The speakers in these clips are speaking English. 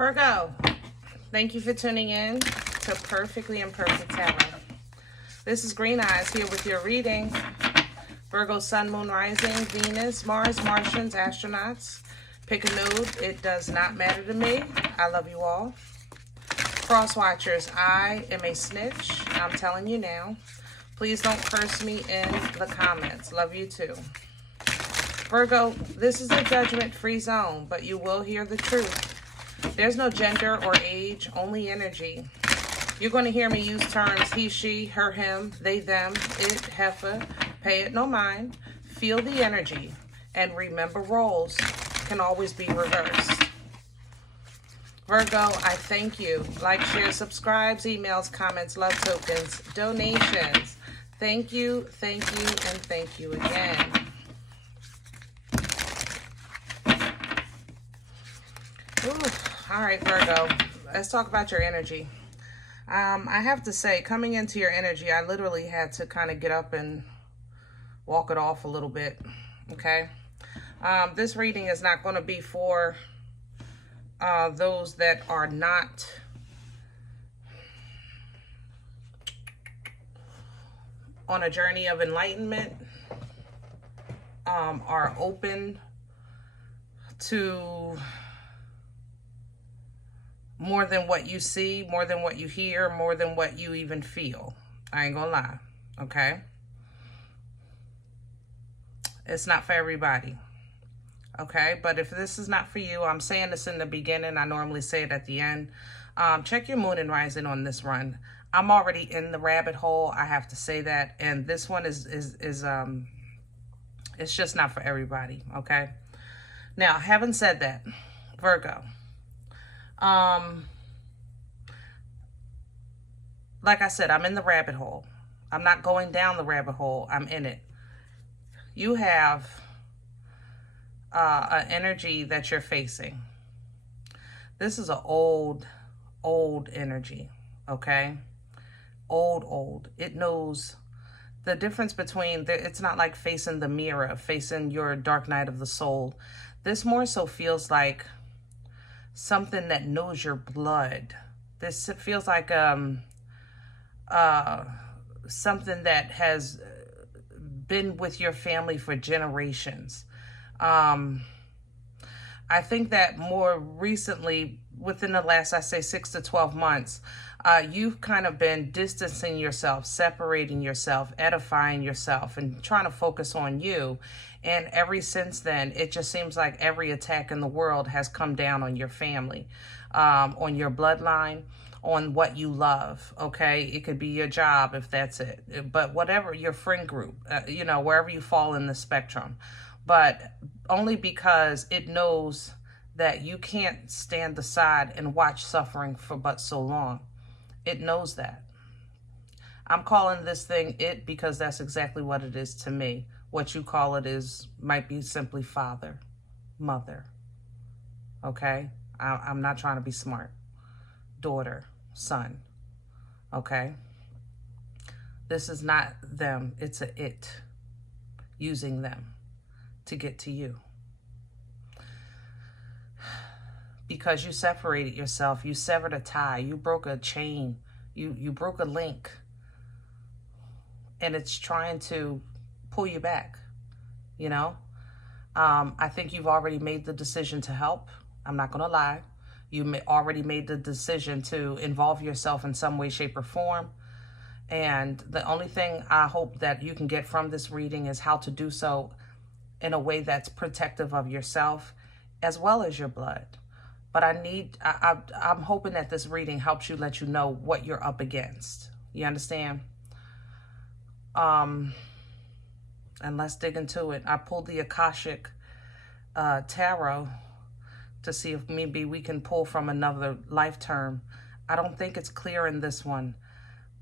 Virgo, thank you for tuning in to Perfectly Imperfect Tarot. This is Green Eyes here with your reading. Virgo, Sun, Moon, Rising, Venus, Mars, Martians, astronauts. Pick a node. It does not matter to me. I love you all. Cross watchers, I am a snitch. I'm telling you now. Please don't curse me in the comments. Love you too. Virgo, this is a judgment-free zone, but you will hear the truth. There's no gender or age, only energy. You're going to hear me use terms he, she, her, him, they, them, it, heifer. Pay it no mind. Feel the energy. And remember, roles can always be reversed. Virgo, I thank you. Like, share, subscribes, emails, comments, love tokens, donations. Thank you, and thank you again. Ooh, all right, Virgo, let's talk about your energy. I have to say, coming into your energy, I literally had to kind of get up and walk it off a little bit, okay? This reading is not going to be for those that are not on a journey of enlightenment, are open to more than what you see, more than what you hear, more than what you even feel. I ain't gonna lie, okay? It's not for everybody, okay? But if this is not for you, I'm saying this in the beginning. I normally say it at the end. Check your moon and rising on this run. I'm already in the rabbit hole. I have to say that. And this one is it's just not for everybody, okay? Now, having said that, Virgo, like I said, I'm in the rabbit hole. I'm not going down the rabbit hole. I'm in it. You have an energy that you're facing. This is an old energy, okay? Old. It knows the difference between, it's not like facing the mirror, facing your dark night of the soul. This more so feels like something that knows your blood. This feels like something that has been with your family for generations. I think that more recently, within the last, I say 6 to 12 months, you've kind of been distancing yourself, separating yourself, edifying yourself, and trying to focus on you. And ever since then, it just seems like every attack in the world has come down on your family, on your bloodline, on what you love, okay? It could be your job if that's it. But whatever, your friend group, you know, wherever you fall in the spectrum. But only because it knows that you can't stand aside and watch suffering for but so long. It knows that. I'm calling this thing it because that's exactly what it is to me. What you call it might be simply father, mother, okay? I'm not trying to be smart. Daughter, son, okay? This is not them, it's a it using them to get to you. Because you separated yourself, you severed a tie, you broke a chain, you broke a link, and it's trying to pull you back, you know? I think you've already made the decision to help. I'm not gonna lie. You already made the decision to involve yourself in some way, shape, or form. And the only thing I hope that you can get from this reading is how to do so in a way that's protective of yourself as well as your blood. But I'm hoping that this reading helps you, let you know what you're up against. You understand? And let's dig into it. I pulled the Cashapp tarot to see if maybe we can pull from another life term. I don't think it's clear in this one.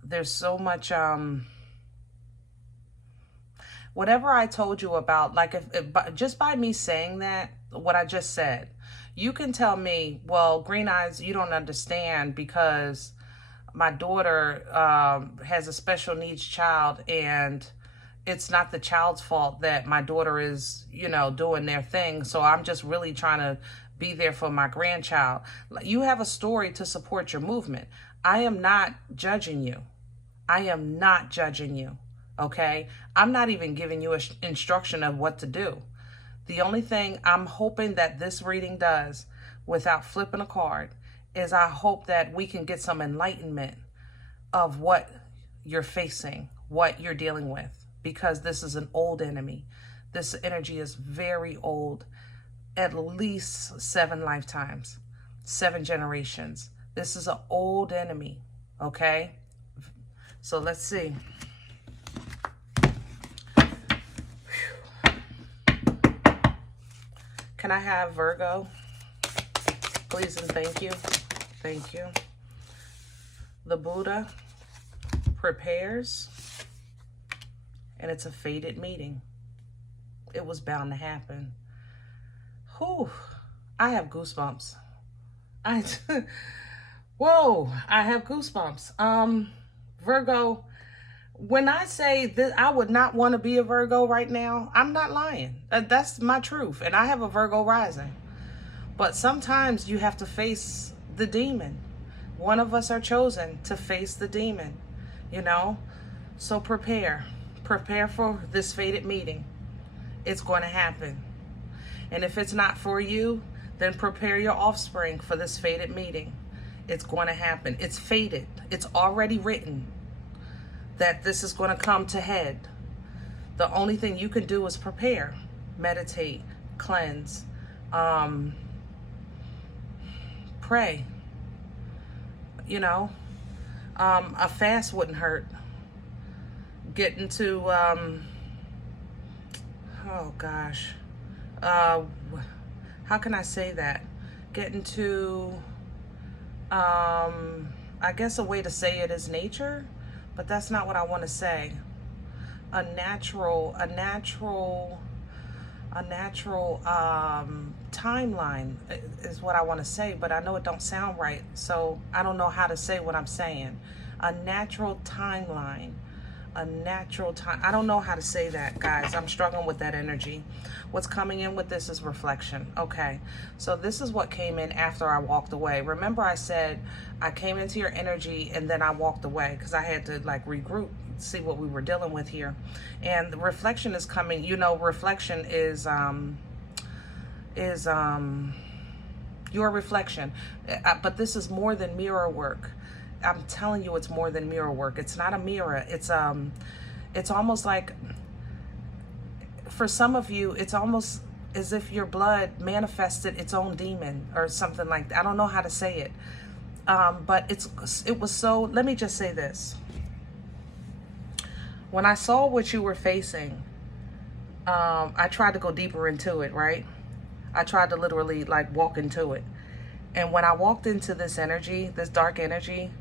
There's so much, whatever I told you about, like if just by me saying that, what I just said, you can tell me, well, Green Eyes, you don't understand because my daughter has a special needs child, and it's not the child's fault that my daughter is, you know, doing their thing. So I'm just really trying to be there for my grandchild. You have a story to support your movement. I am not judging you. I am not judging you, okay? I'm not even giving you an instruction of what to do. The only thing I'm hoping that this reading does, without flipping a card, is I hope that we can get some enlightenment of what you're facing, what you're dealing with, because this is an old enemy. This energy is very old, at least 7 lifetimes, 7 generations. This is an old enemy, okay? So let's see. Can I have Virgo? Please and thank you. Thank you. The Buddha prepares, and it's a fated meeting. It was bound to happen. Whew, I have goosebumps. Whoa, I have goosebumps. Virgo, when I say that I would not want to be a Virgo right now, I'm not lying. That's my truth. And I have a Virgo rising. But sometimes you have to face the demon. One of us are chosen to face the demon, you know? So prepare. Prepare for this fated meeting. It's going to happen. And if it's not for you, then prepare your offspring for this fated meeting. It's going to happen. It's fated. It's already written that this is going to come to head. The only thing you can do is prepare, meditate, cleanse, pray. You know, a fast wouldn't hurt. Get into, oh gosh, how can I say that? Get into, I guess a way to say it is nature, but that's not what I want to say. A natural timeline is what I want to say, but I know it don't sound right, so I don't know how to say what I'm saying. A natural timeline. A natural time. I don't know how to say that, guys. I'm struggling with that energy. What's coming in with this is reflection. Okay, so this is what came in after I walked away. Remember I said I came into your energy and then I walked away because I had to like regroup, see what we were dealing with here. And the reflection is coming. You know, reflection is your reflection. But this is more than mirror work. I'm telling you, it's more than mirror work. It's not a mirror. It's almost like, for some of you, it's almost as if your blood manifested its own demon or something like that. I don't know how to say it. But it was so, let me just say this. When I saw what you were facing, I tried to go deeper into it, right? I tried to literally like walk into it. And when I walked into this energy, this dark energy,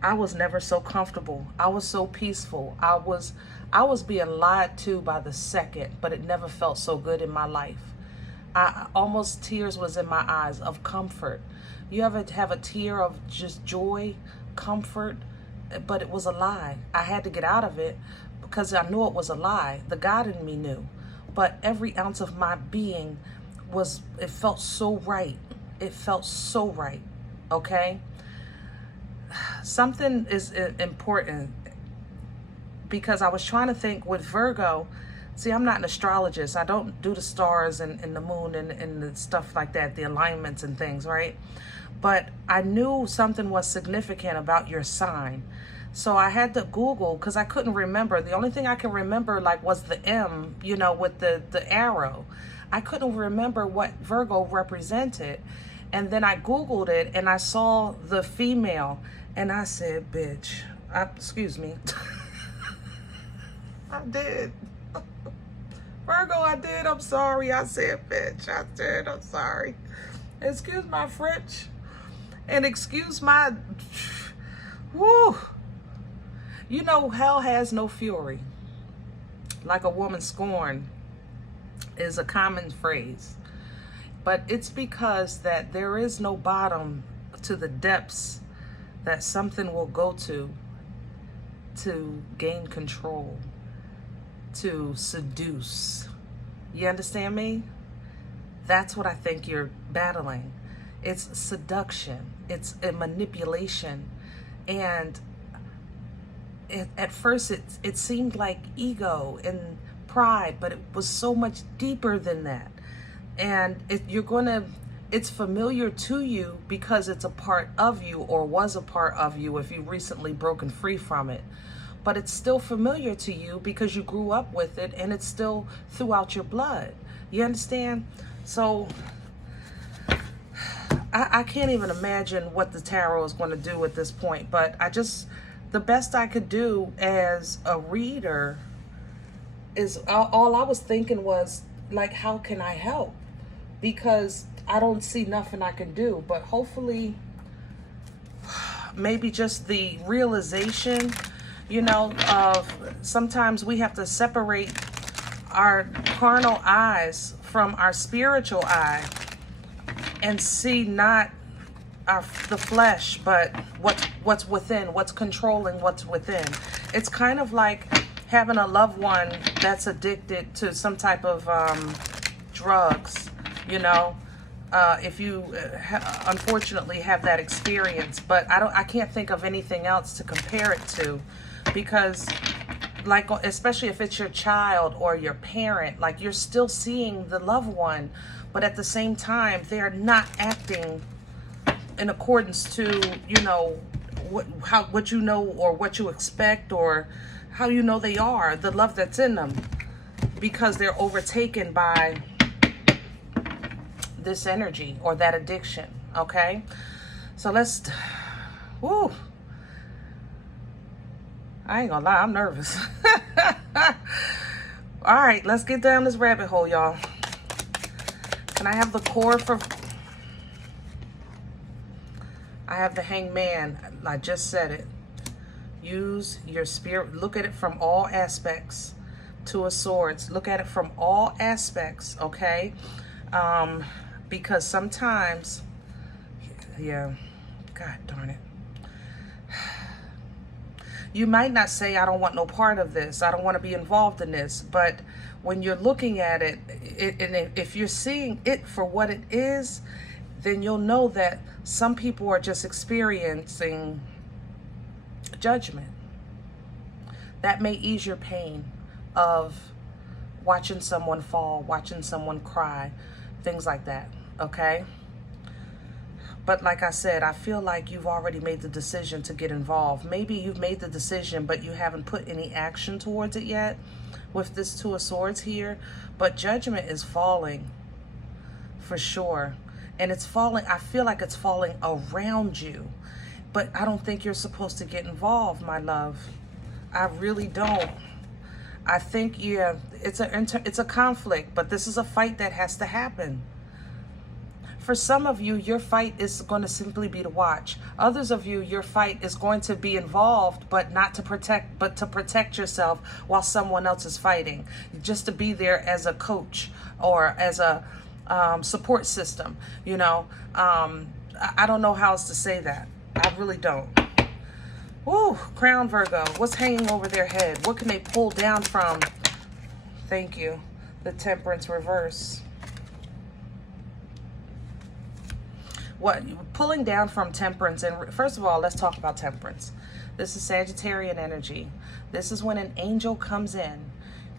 I was never so comfortable. I was so peaceful. I was being lied to by the second, but it never felt so good in my life. Almost tears was in my eyes of comfort. You ever have a tear of just joy, comfort, but it was a lie. I had to get out of it because I knew it was a lie. The God in me knew. But every ounce of my being it felt so right. It felt so right, okay? Something is important because I was trying to think with Virgo. See, I'm not an astrologist. I don't do the stars and the moon and the stuff like that, the alignments and things, right? But I knew something was significant about your sign. So I had to Google because I couldn't remember. The only thing I can remember like was the M, you know, with the arrow. I couldn't remember what Virgo represented. And then I Googled it and I saw the female and I said, bitch, excuse me. I did. Virgo, I did. I'm sorry. I said, bitch. I did. I'm sorry. Excuse my French. And excuse my... Woo. You know, hell has no fury. Like a woman scorned is a common phrase. But it's because that there is no bottom to the depths that something will go to gain control, to seduce. You understand me? That's what I think you're battling. It's seduction. It's a manipulation. And at first it seemed like ego and pride, but it was so much deeper than that. And it's familiar to you because it's a part of you, or was a part of you if you've recently broken free from it. But it's still familiar to you because you grew up with it, and it's still throughout your blood. You understand? So I can't even imagine what the tarot is going to do at this point, but the best I could do as a reader is, all I was thinking was, like, how can I help? Because I don't see nothing I can do, but hopefully maybe just the realization, of sometimes we have to separate our carnal eyes from our spiritual eye and see not the flesh, but what's within, what's controlling what's within. It's kind of like having a loved one that's addicted to some type of drugs, if you unfortunately have that experience. But I can't think of anything else to compare it to, because like, especially if it's your child or your parent, like, you're still seeing the loved one, but at the same time they're not acting in accordance to what you know, or what you expect, or how they are, the love that's in them, because they're overtaken by this energy or that addiction. Okay, so woo, I ain't gonna lie, I'm nervous. All right, let's get down this rabbit hole, y'all. Can I have the core for... I have the Hangman. I just said it. Use your spirit. Look at it from all aspects. Two of Swords. Look at it from all aspects, okay? Because sometimes, yeah, God darn it. You might not say, I don't want no part of this, I don't want to be involved in this, but when you're looking at it, and if you're seeing it for what it is, then you'll know that some people are just experiencing judgment. That may ease your pain of watching someone fall, watching someone cry, things like that, okay? But like I said, I feel like you've already made the decision to get involved. Maybe you've made the decision, but you haven't put any action towards it yet with this Two of Swords here. But judgment is falling for sure. And it's falling, I feel like it's falling around you. But I don't think you're supposed to get involved, my love. I really don't. I think, yeah, it's a conflict, but this is a fight that has to happen. For some of you, your fight is going to simply be to watch. Others of you, your fight is going to be involved, but not to protect, but to protect yourself while someone else is fighting. Just to be there as a coach or as a support system, I don't know how else to say that. I really don't. Woo, Crown Virgo. What's hanging over their head? What can they pull down from? Thank you. The Temperance reverse. What pulling down from Temperance? And first of all, let's talk about Temperance. This is Sagittarian energy. This is when an angel comes in,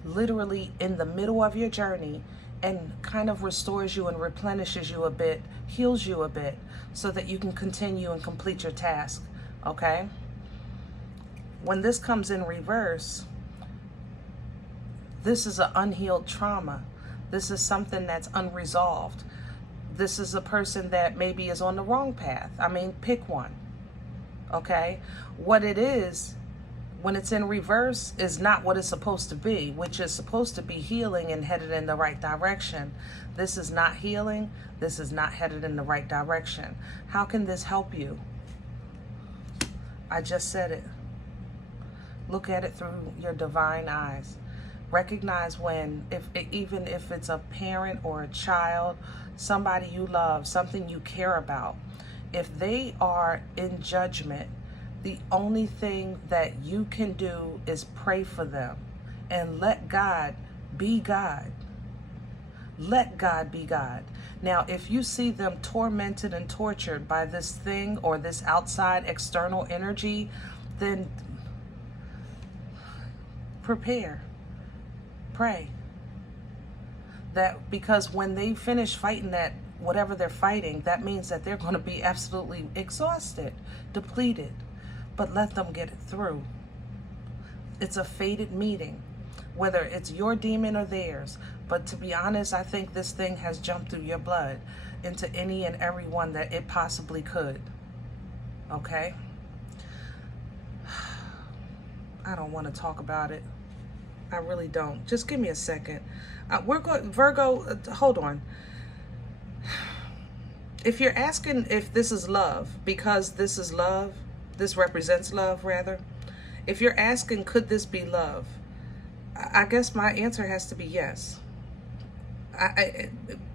literally in the middle of your journey, and kind of restores you and replenishes you a bit, heals you a bit, so that you can continue and complete your task. Okay? When this comes in reverse, this is an unhealed trauma. This is something that's unresolved. This is a person that maybe is on the wrong path. I mean, pick one. Okay? What it is, when it's in reverse, is not what it's supposed to be, which is supposed to be healing and headed in the right direction. This is not healing. This is not headed in the right direction. How can this help you? I just said it. Look at it through your divine eyes. Recognize when, even if it's a parent or a child, somebody you love, something you care about, if they are in judgment, the only thing that you can do is pray for them and let God be God. Let God be God. Now, if you see them tormented and tortured by this thing or this outside external energy, then prepare, pray. That because when they finish fighting that, whatever they're fighting, that means that they're going to be absolutely exhausted, depleted. But let them get it through. It's a fated meeting, whether it's your demon or theirs. But to be honest, I think this thing has jumped through your blood into any and every one that it possibly could. Okay? I don't want to talk about it. I really don't. Just give me a second. We're going, Virgo, hold on. If you're asking if this is love, because this is love, this represents love rather. If you're asking, could this be love? I guess my answer has to be yes.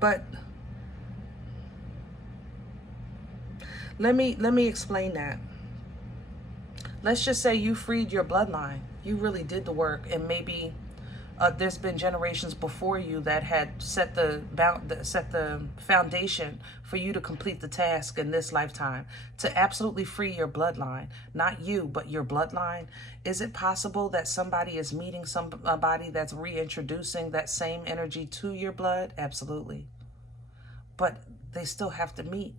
But let me explain that. Let's just say you freed your bloodline. You really did the work, and maybe there's been generations before you that had set the foundation for you to complete the task in this lifetime, to absolutely free your bloodline. Not you, but your bloodline. Is it possible that somebody is meeting somebody that's reintroducing that same energy to your blood? Absolutely. But they still have to meet.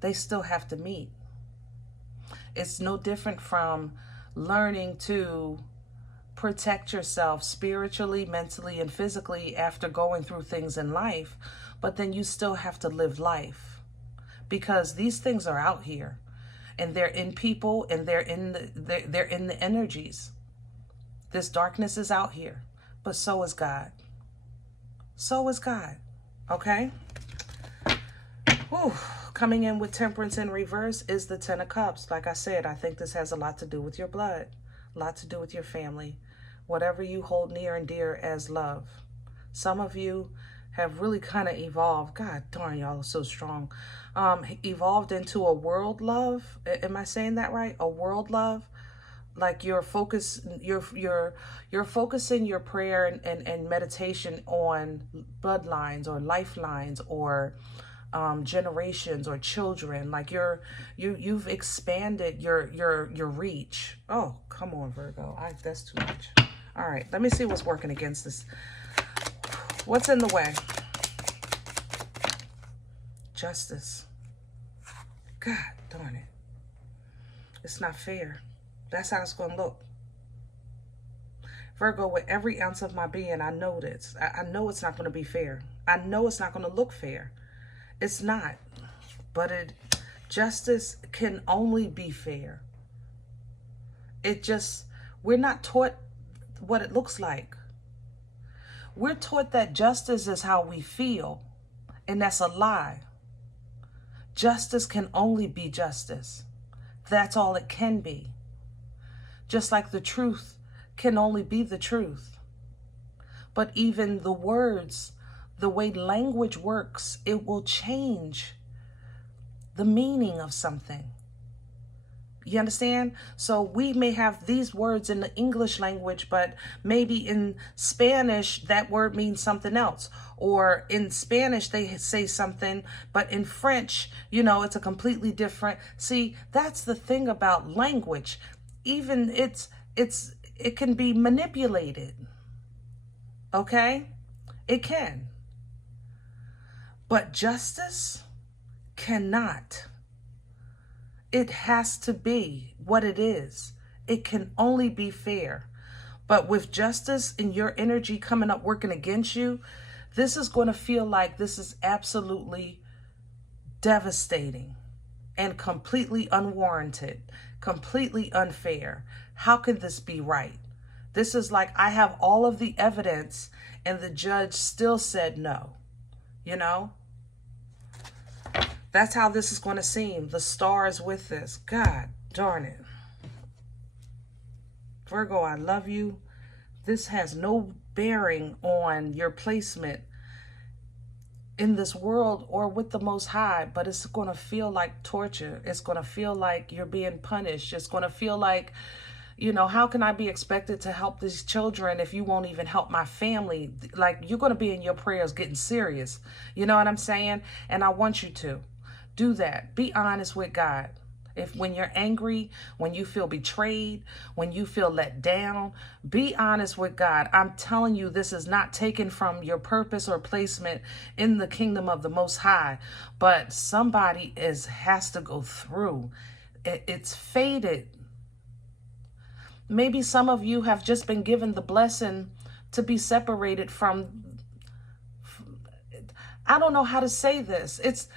They still have to meet. It's no different from learning to protect yourself spiritually, mentally, and physically after going through things in life, but then you still have to live life, because these things are out here, and they're in people, and they're in the energies. This darkness is out here, but so is God. So is God. Okay? Whew. Coming in with Temperance in reverse is the Ten of Cups. Like I said, I think this has a lot to do with your blood, a lot to do with your family, whatever you hold near and dear as love. Some of you have really kind of evolved. God darn, y'all are so strong. Evolved into a world love. Am I saying that right? A world love. Like you're focusing your prayer and meditation on bloodlines or lifelines or generations or children. Like you've expanded your reach. Oh, come on, Virgo. That's too much. All right, let me see what's working against this. What's in the way? Justice. God darn it. It's not fair. That's how it's going to look. Virgo, with every ounce of my being, I know this. I know it's not going to be fair. I know it's not going to look fair. It's not. But justice can only be fair. We're not taught what it looks like. We're taught that justice is how we feel, and that's a lie. Justice can only be justice. That's all it can be. Just like the truth can only be the truth. But even the words, the way language works, it will change the meaning of something. You understand? So we may have these words in the English language, but maybe in Spanish, that word means something else. Or in Spanish, they say something, but in French, it's a completely different. See, that's the thing about language. Even it can be manipulated. Okay? It can. But justice cannot. It has to be what it is. It can only be fair. But with justice and your energy coming up working against you, this is going to feel like this is absolutely devastating and completely unwarranted, completely unfair. How can this be right? This is like I have all of the evidence and the judge still said no. That's how this is going to seem. The stars with this. God darn it. Virgo, I love you. This has no bearing on your placement in this world or with the Most High, but it's going to feel like torture. It's going to feel like you're being punished. It's going to feel like You know, how can I be expected to help these children if you won't even help my family? Like, you're going to be in your prayers getting serious. You know what I'm saying? And I want you to do that. Be honest with God. When you're angry, when you feel betrayed, when you feel let down, be honest with God. I'm telling you, this is not taken from your purpose or placement in the kingdom of the Most High, but somebody has to go through. It's fated. Maybe some of you have just been given the blessing to be separated from, I don't know how to say this.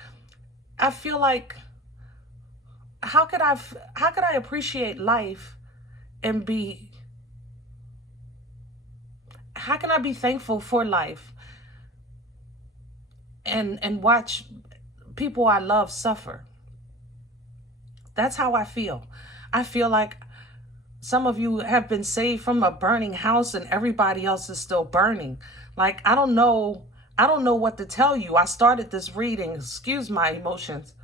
I feel like, how could I appreciate life and how can I be thankful for life and watch people I love suffer? That's how I feel. I feel like some of you have been saved from a burning house and everybody else is still burning. Like, I don't know what to tell you. I started this reading, excuse my emotions.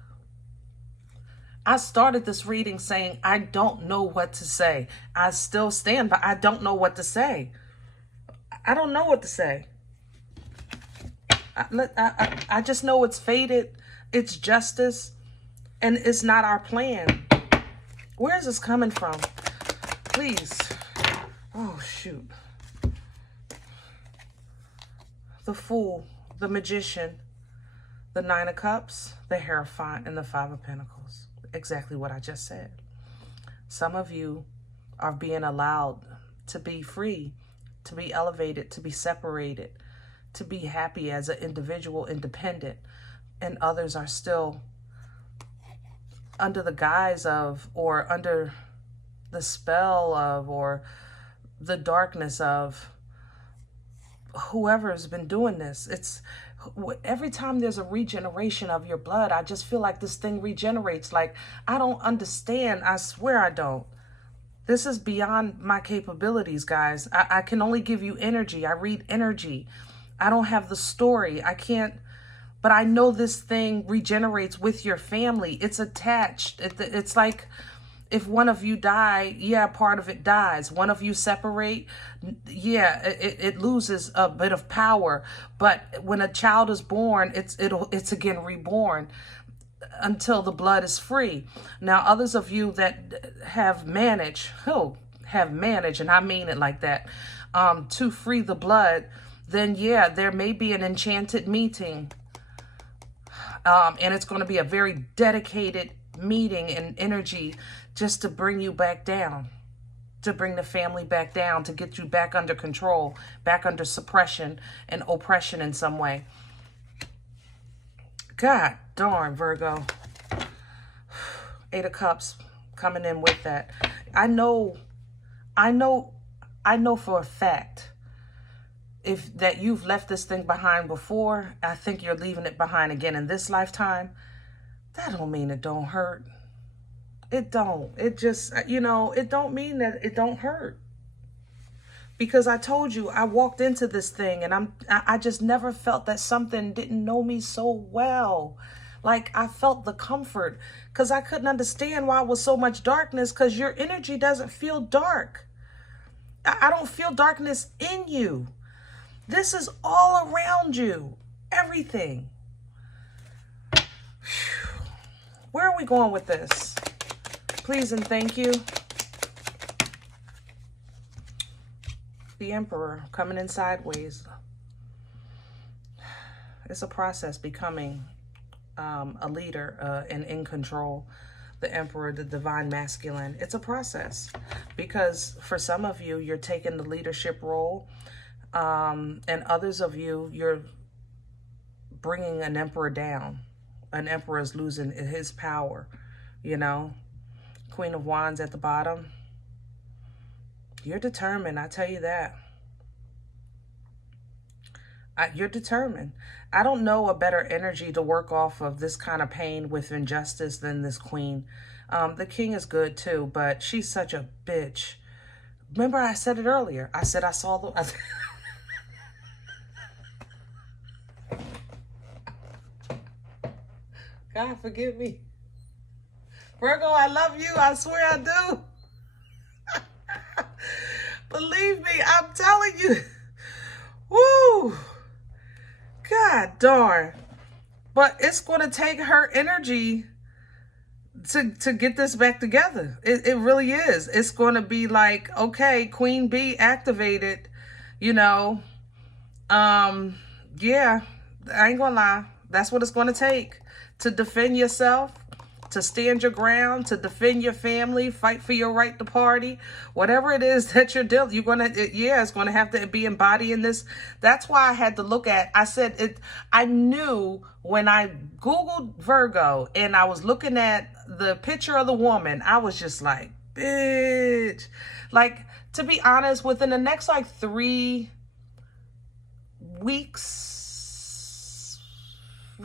I started this reading saying, I don't know what to say. I still stand, but I don't know what to say. I don't know what to say. I just know it's fated, it's justice, and it's not our plan. Where is this coming from? Please. Oh, shoot. The Fool, the Magician, the Nine of Cups, the Hierophant, and the Five of Pentacles. Exactly what I just said. Some of you are being allowed to be free, to be elevated, to be separated, to be happy as an individual, independent, and others are still under the guise of, or under the spell of, or the darkness of whoever's been doing this. It's every time there's a regeneration of your blood, I just feel like this thing regenerates. Like, I don't understand. I swear I don't. This is beyond my capabilities, guys. I can only give you energy. I read energy. I don't have the story. I can't, but I know this thing regenerates with your family. It's attached. It's like, if one of you die, yeah, part of it dies. One of you separate, yeah, it loses a bit of power. But when a child is born, it's again reborn until the blood is free. Now, others of you that have managed, and I mean it like that, to free the blood, then yeah, there may be an enchanted meeting. And it's going to be a very dedicated meeting and energy just to bring you back down, to bring the family back down, to get you back under control, back under suppression and oppression in some way. God darn, Virgo. Eight of Cups coming in with that. I know for a fact that you've left this thing behind before. I think you're leaving it behind again in this lifetime. That don't mean it don't hurt. It don't. It just, it don't mean that it don't hurt. Because I told you, I walked into this thing and I just never felt that something didn't know me so well. Like, I felt the comfort because I couldn't understand why it was so much darkness, because your energy doesn't feel dark. I don't feel darkness in you. This is all around you. Everything. Where are we going with this? Please and thank you. The Emperor coming in sideways. It's a process becoming a leader and in control. The Emperor, the divine masculine. It's a process because for some of you, you're taking the leadership role, and others of you, you're bringing an emperor down. An emperor is losing his power, Queen of Wands at the bottom. You're determined, I tell you that. You're determined. I don't know a better energy to work off of this kind of pain with injustice than this queen. The king is good too, but she's such a bitch. Remember I said it earlier. I said I saw the... God forgive me. Virgo, I love you. I swear I do. Believe me, I'm telling you. Woo! God darn. But it's going to take her energy to get this back together. It really is. It's going to be like, okay, Queen Bee activated, you know. Yeah, I ain't gonna lie. That's what it's going to take to defend yourself, to stand your ground, to defend your family, fight for your right to party, whatever it is that you're doing, you're going to, yeah, it's going to have to be embodying this. That's why I had to look at, I said it, I knew when I Googled Virgo and I was looking at the picture of the woman, I was just like, bitch. Like, to be honest, within the next like 3 weeks,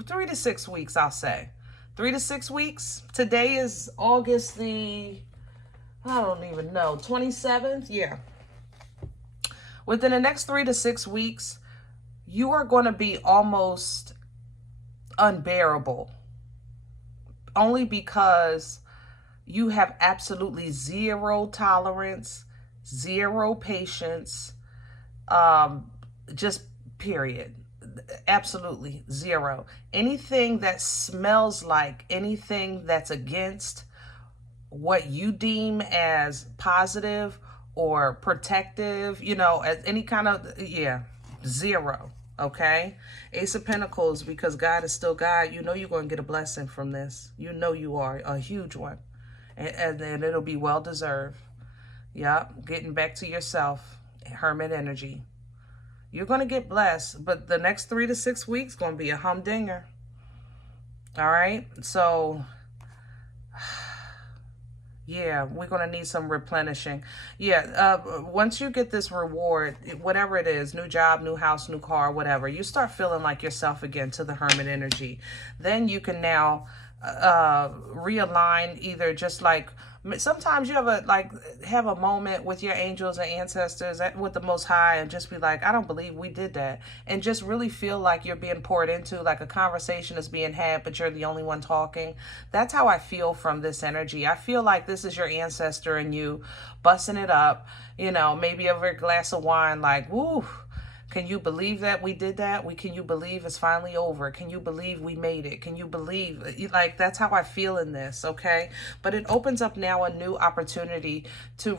3 to 6 weeks, I'll say. 3 to 6 weeks. Today is August the, I don't even know, 27th? Yeah. Within the next 3 to 6 weeks, you are going to be almost unbearable. Only because you have absolutely zero tolerance, zero patience, just period. Absolutely zero. Anything that smells like, anything that's against what you deem as positive or protective, you know, as any kind of, yeah, zero. Okay? Ace of Pentacles, because God is still God, you know you're going to get a blessing from this. You know you are, a huge one. And it'll be well deserved. Yep, getting back to yourself. Hermit energy. You're going to get blessed, but the next 3 to 6 weeks going to be a humdinger. All right? So, yeah, we're going to need some replenishing. Yeah, once you get this reward, whatever it is, new job, new house, new car, whatever, you start feeling like yourself again to the Hermit energy. Then you can now realign, either just like, sometimes you have a moment with your angels and ancestors, with the Most High, and just be like, I don't believe we did that. And just really feel like you're being poured into, like a conversation is being had, but you're the only one talking. That's how I feel from this energy. I feel like this is your ancestor and you busting it up, you know, maybe over a glass of wine, like, woo. Can you believe that we did that? Can you believe it's finally over? Can you believe we made it? Can you believe, like, that's how I feel in this, okay? But it opens up now a new opportunity to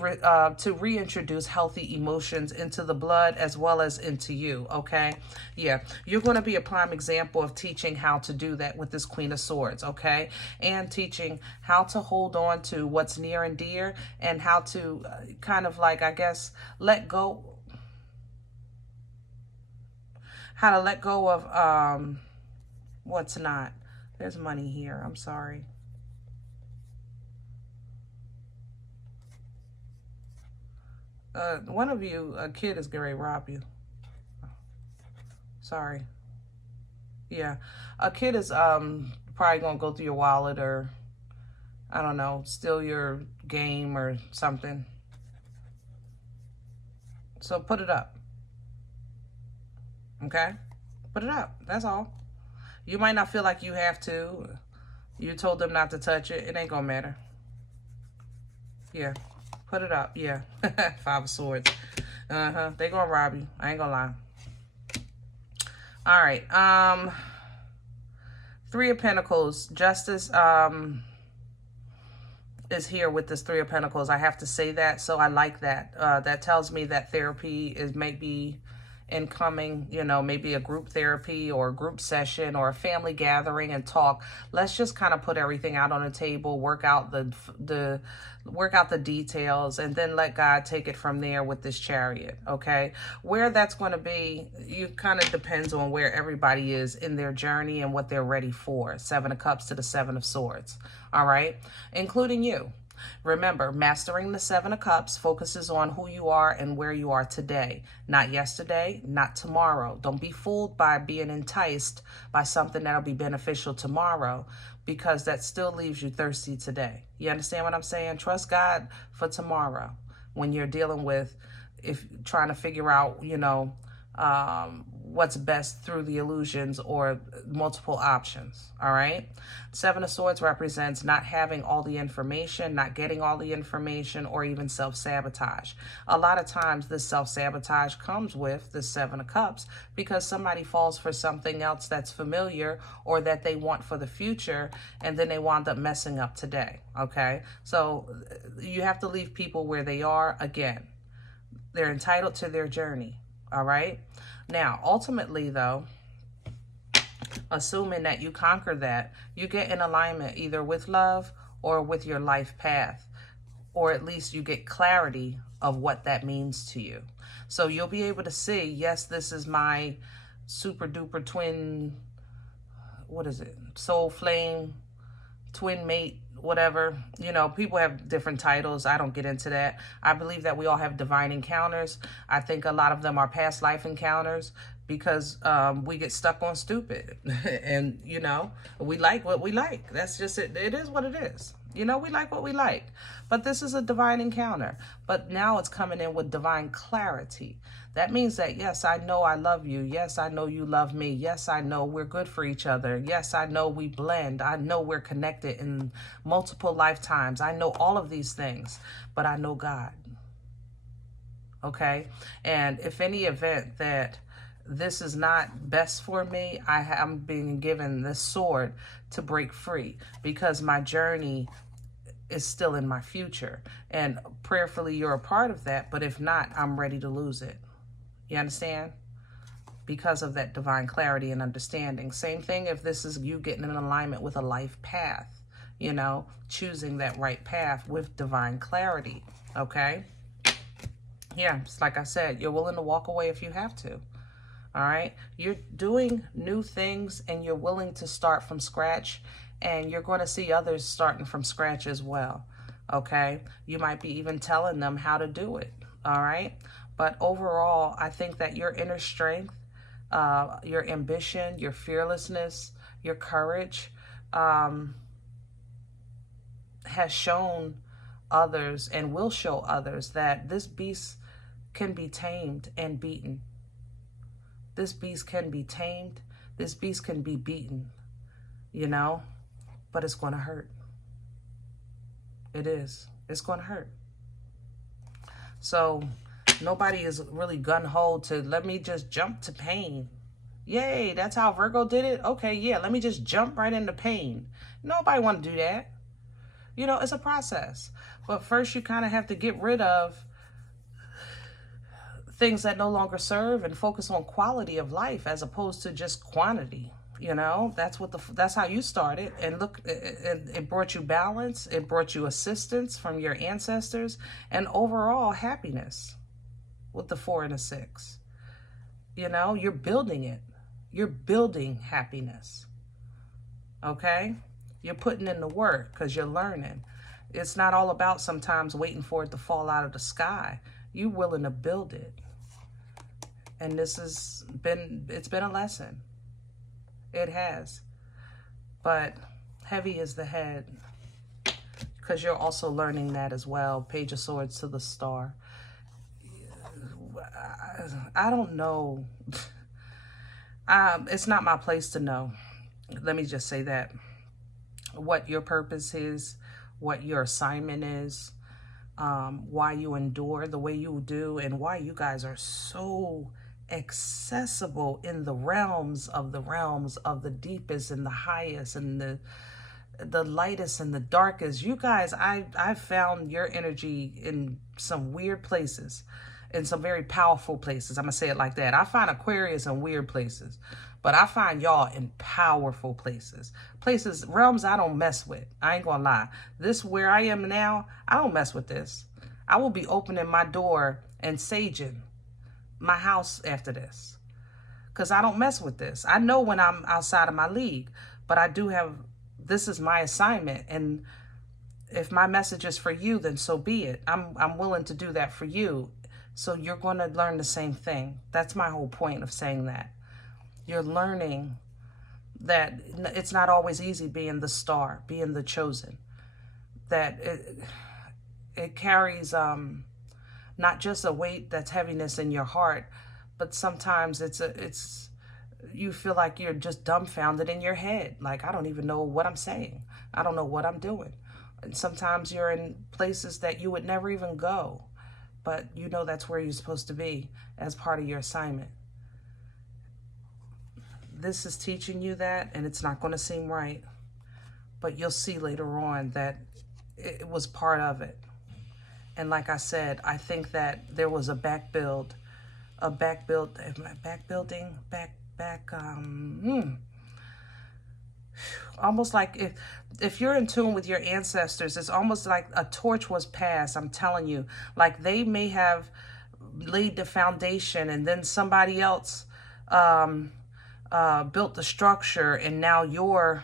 reintroduce healthy emotions into the blood as well as into you, okay? Yeah, you're going to be a prime example of teaching how to do that with this Queen of Swords, okay? And teaching how to hold on to what's near and dear, and how to kind of like, I guess, let go. How to let go of what's not. There's money here. I'm sorry. One of you, a kid is going to rob you. Sorry. Yeah. A kid is probably going to go through your wallet, or, I don't know, steal your game or something. So put it up. Okay? Put it up. That's all. You might not feel like you have to. You told them not to touch it. It ain't gonna matter. Yeah. Put it up. Yeah. 5 of Swords. They gonna rob you. I ain't gonna lie. All right. 3 of Pentacles. Justice is here with this 3 of Pentacles. I have to say that. So I like that. That tells me that therapy is maybe incoming, you know, maybe a group therapy or a group session or a family gathering and talk. Let's just kind of put everything out on the table, work out the details, and then let God take it from there with this Chariot, okay? Where that's going to be, you kind of depends on where everybody is in their journey and what they're ready for. 7 of Cups to the 7 of Swords, all right? Including you. Remember, mastering the 7 of Cups focuses on who you are and where you are today, not yesterday, not tomorrow. Don't be fooled by being enticed by something that'll be beneficial tomorrow, because that still leaves you thirsty today. You understand what I'm saying? Trust God for tomorrow when you're dealing with, if trying to figure out, you know, what's best through the illusions or multiple options. All right. Seven of Swords represents not having all the information, not getting all the information, or even self-sabotage. A lot of times this self-sabotage comes with the Seven of Cups because somebody falls for something else that's familiar or that they want for the future, and then they wind up messing up today. Okay. So you have to leave people where they are. Again, they're entitled to their journey. All right. Now, ultimately, though, assuming that you conquer that, you get in alignment either with love or with your life path, or at least you get clarity of what that means to you. So you'll be able to see, yes, this is my super duper twin, what is it? Soul flame, twin mate, whatever. You know, people have different titles. I don't get into that. I believe that we all have divine encounters. I think a lot of them are past life encounters because we get stuck on stupid. And, you know, we like what we like. That's just it. It is what it is. You know, we like what we like. But this is a divine encounter. But now it's coming in with divine clarity. That means that, yes, I know I love you. Yes, I know you love me. Yes, I know we're good for each other. Yes, I know we blend. I know we're connected in multiple lifetimes. I know all of these things, but I know God. Okay? And if any event that this is not best for me, I'm being given this sword to break free because my journey is still in my future. And prayerfully, you're a part of that. But if not, I'm ready to lose it. You understand? Because of that divine clarity and understanding. Same thing if this is you getting in alignment with a life path, you know, choosing that right path with divine clarity. Okay? Yeah, it's like I said, you're willing to walk away if you have to. All right? You're doing new things and you're willing to start from scratch, and you're going to see others starting from scratch as well. Okay? You might be even telling them how to do it. All right? But overall, I think that your inner strength, your ambition, your fearlessness, your courage has shown others and will show others that this beast can be tamed and beaten. This beast can be tamed. This beast can be beaten, you know, but it's going to hurt. It is. It's going to hurt. So nobody is really gun-ho to let me just jump to pain. Yay, that's how Virgo did it? Okay, yeah, let me just jump right into pain. Nobody want to do that. You know, it's a process. But first you kind of have to get rid of things that no longer serve and focus on quality of life as opposed to just quantity. You know, that's how you started. And look, it brought you balance. It brought you assistance from your ancestors and overall happiness with the 4 and the 6. You know, you're building it. You're building happiness. Okay? You're putting in the work because you're learning. It's not all about sometimes waiting for it to fall out of the sky. You're willing to build it. And it's been a lesson. It has. But heavy is the head, because you're also learning that as well. Page of Swords to the Star. I don't know. It's not my place to know. Let me just say that. What your purpose is, what your assignment is, why you endure the way you do, and why you guys are so accessible in the realms of the deepest and the highest and the lightest and the darkest. You guys, I found your energy in some weird places, in some very powerful places. I'm gonna say it like that. I find Aquarius in weird places, but I find y'all in powerful places, realms I don't mess with. I ain't gonna lie. This where I am now, I don't mess with this. I will be opening my door and saging my house after this, because I don't mess with this. I know when I'm outside of my league, but I do have, this is my assignment, and if my message is for you, then so be it. I'm willing to do that for you. So you're going to learn the same thing. That's my whole point of saying that. You're learning that it's not always easy being the star, being the chosen. That it carries not just a weight that's heaviness in your heart, but sometimes you feel like you're just dumbfounded in your head. Like, I don't even know what I'm saying. I don't know what I'm doing. And sometimes you're in places that you would never even go, but you know that's where you're supposed to be as part of your assignment. This is teaching you that, and it's not going to seem right, but you'll see later on that it was part of it. And like I said, I think that there was almost like if you're in tune with your ancestors, it's almost like a torch was passed. I'm telling you, like they may have laid the foundation, and then somebody else built the structure, and now you're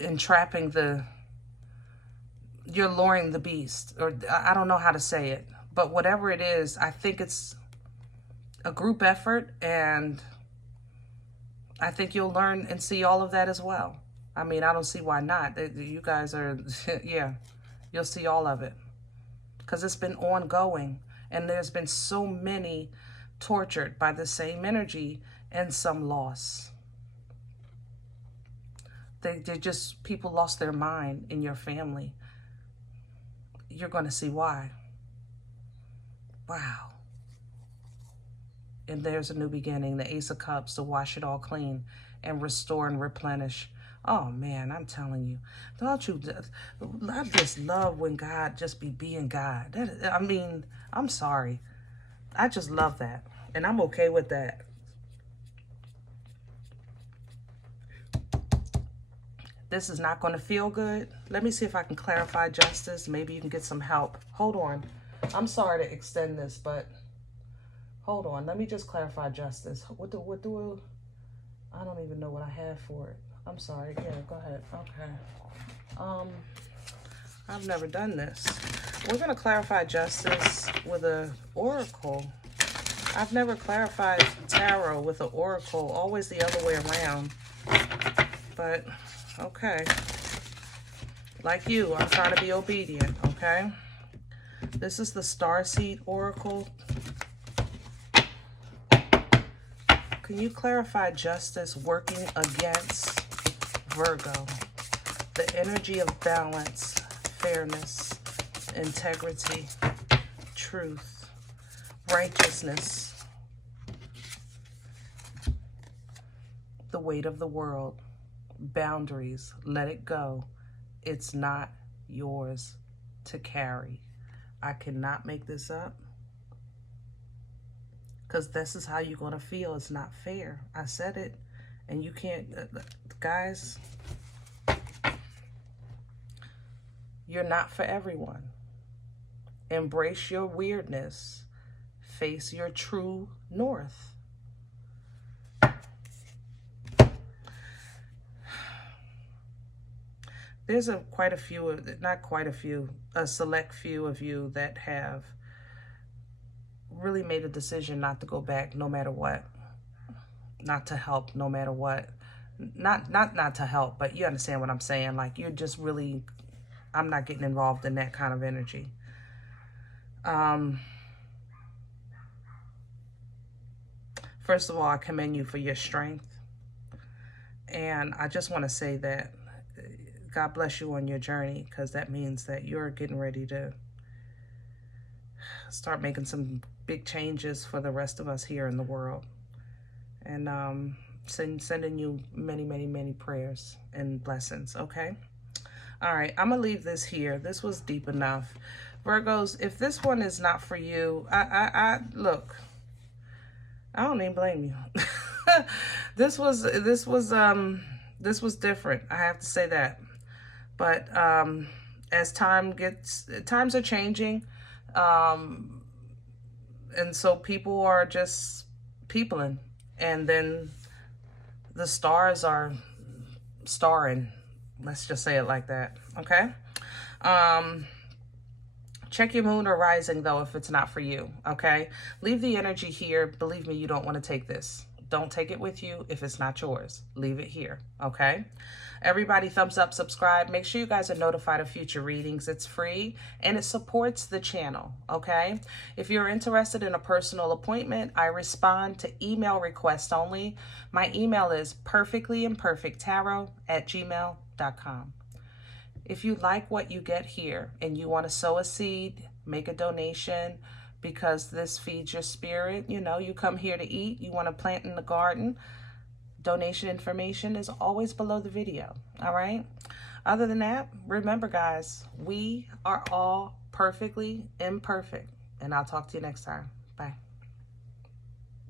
entrapping you're luring the beast, or I don't know how to say it, but whatever it is, I think it's a group effort, and I think you'll learn and see all of that as well. I mean, I don't see why not. You guys are, yeah, you'll see all of it, because it's been ongoing, and there's been so many tortured by the same energy and some loss. They just, people lost their mind in your family. You're going to see why. Wow. And there's a new beginning, the Ace of Cups, to wash it all clean and restore and replenish. Oh, man, I'm telling you. Don't you, I just love when God just be being God. I mean, I'm sorry. I just love that. And I'm okay with that. This is not going to feel good. Let me see if I can clarify justice. Maybe you can get some help. Hold on. I'm sorry to extend this, but hold on. Let me just clarify justice. What do I don't even know what I have for it. I'm sorry. Yeah, go ahead. Okay. I've never done this. We're going to clarify justice with a oracle. I've never clarified tarot with an oracle. Always the other way around. But okay. Like you, I'm trying to be obedient, okay? This is the Starseed Oracle. Can you clarify justice working against Virgo? The energy of balance, fairness, integrity, truth, righteousness, the weight of the world, boundaries, let it go. It's not yours to carry. I cannot make this up, because this is how you're going to feel. It's not fair. I said it, and you can't, guys, you're not for everyone. Embrace your weirdness. Face your true north. There's a select few of you that have really made a decision not to go back no matter what. Not to help no matter what. Not to help, but you understand what I'm saying. Like, you're just really, I'm not getting involved in that kind of energy. First of all, I commend you for your strength. And I just want to say that God bless you on your journey, because that means that you're getting ready to start making some big changes for the rest of us here in the world. And sending you many, many, many prayers and blessings, okay? All right, I'm going to leave this here. This was deep enough. Virgos, if this one is not for you, look, I don't even blame you. This was different. I have to say that. But as times are changing, and so people are just peopling, and then the stars are starring. Let's just say it like that, okay? Check your moon or rising, though, if it's not for you, okay? Leave the energy here. Believe me, you don't want to take this. Don't take it with you if it's not yours. Leave it here, okay? Everybody, thumbs up, subscribe. Make sure you guys are notified of future readings. It's free and it supports the channel, okay? If you're interested in a personal appointment, I respond to email requests only. My email is perfectlyimperfecttarot@gmail.com. If you like what you get here and you want to sow a seed, make a donation, because this feeds your spirit. You know, you come here to eat, you want to plant in the garden. Donation information is always below the video, all right? Other than that, remember, guys, we are all perfectly imperfect. And I'll talk to you next time. Bye.